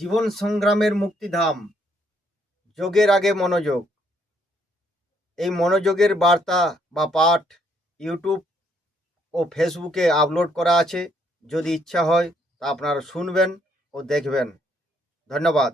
জীবন সংগ্রামের মুক্তিধাম, যোগের আগে মনোযোগ। এই মনোযোগের বার্তা বা পাঠ ইউটিউব ও ফেসবুকে আপলোড করা আছে। যদি ইচ্ছা হয় তা আপনারা শুনবেন ও দেখবেন। ধন্যবাদ।